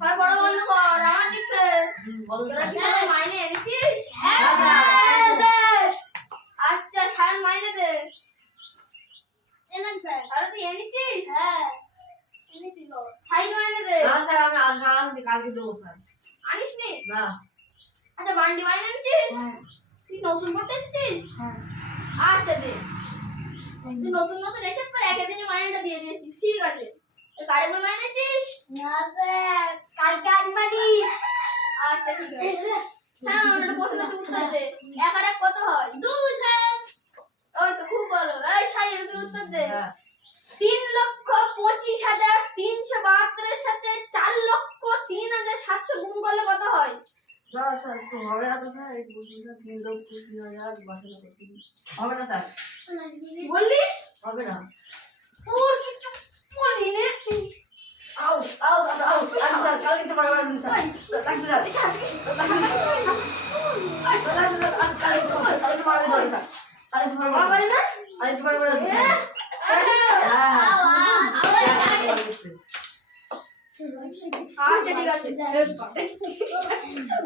হয় বড় বন্ধ কর আমার দিকে। তোরা কি সবাই মাইনে এনেছিস? আচ্ছা সায়ন মাইনে দে। আরে তুই এনেছিস? সাইন মাইনে দে। কালকে দেবো স্যার। আনিস নি? না। আচ্ছা বান্ডি মাইনে এনেছিস? তুই নতুন পড়তে এসেছিস? আচ্ছা দে। তুই নতুন নতুন এসে পর একদিনে মাইনেটা দিয়ে দিয়েছিস, ঠিক আছে। কারিগর মাইনে এনেছিস? আচ্ছা ঠিক আছে। হ্যাঁ ওটা প্রশ্ন তুই উত্তর দে। এক আর এক কত হয়? ওই তো খুব ভালো। এই সাইন তুই উত্তর দে। 3,25,372 এর সাথে 4,03,700 গুণ করলে কত হয়? না স্যার তো হবে না তো স্যার। এই বলছিলাম 3,20,000 হবে না স্যার। কি বললি? হবে না। তোর কিছু বলি নে। আউ আউ আউ স্যার কালকে তো পারবেন না স্যার। লাগছে স্যার। কালকে পারবেন না। কালকে পারবেন না। কালকে পারবেন না। আচ্ছা ঠিক আছে।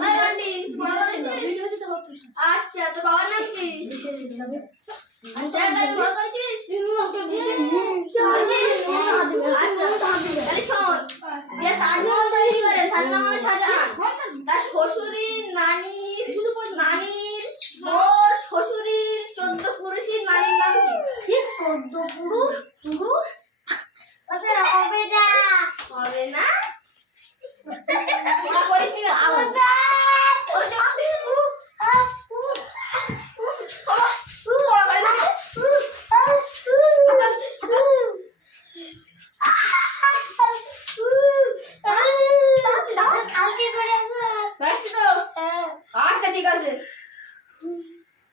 এই বান্ডি পড়া করেছিস? আচ্ছা তোর বাবার নাম কি? আচ্ছা তাহলে পড়া করেছিস? তাহলে শোন, যে তাজমহল তৈরি করেন তার নাম হলো শাহজাহান। তার শ্বশুরের নানির মোর শ্বশুরের 14 পুরুষের নানির নাম কি? 14 পুরুষ? হবে না? পড়া করিস নি কেন? আচ্ছা ঠিক আছে।